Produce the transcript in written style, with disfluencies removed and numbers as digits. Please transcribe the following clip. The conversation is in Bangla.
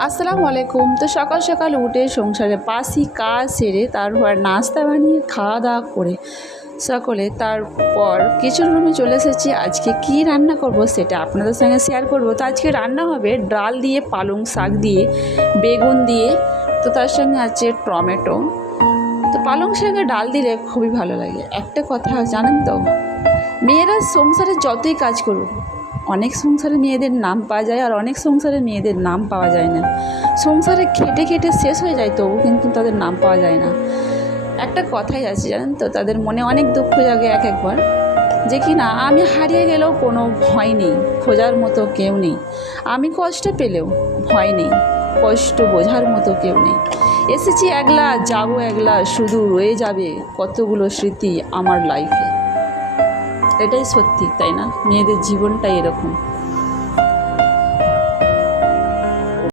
আসসালামু আলাইকুম। তো সকাল সকাল উঠে সংসারে বাসি কাজ সেরে তারপর নাস্তা বানিয়ে খাওয়া দাওয়া করে সকলে তারপর কিচেন রুমে চলে এসেছি। আজকে কি রান্না করব সেটা আপনাদের সঙ্গে শেয়ার করব। তো আজকে রান্না হবে ডাল দিয়ে, পালং শাক দিয়ে, বেগুন দিয়ে, তো তার সঙ্গে আছে টমেটো। তো পালং শাকে ডাল দিলে খুবই ভালো লাগে। একটা কথা জানেন তো, মেয়েরা সংসারে যতই কাজ করুক, অনেক সংসারে মেয়েদের নাম পাওয়া যায় আর অনেক সংসারে মেয়েদের নাম পাওয়া যায় না। সংসারে খেটে খেটে শেষ হয়ে যায়, তবু কিন্তু তাদের নাম পাওয়া যায় না। একটা কথাই আছে জানেন তো, তাদের মনে অনেক দুঃখ জাগে এক একবার, যে কি না আমি হারিয়ে গেলেও কোনো ভয় নেই, খোঁজার মতো কেউ নেই। আমি কষ্ট পেলেও ভয় নেই, কষ্ট বোঝার মতো কেউ নেই। এসেছি একলা, যাবো একলা, শুধু রয়ে যাবে কতগুলো স্মৃতি আমার লাইফে। এটাই সত্যি, তাই না? মেয়েদের জীবনটাই এরকম।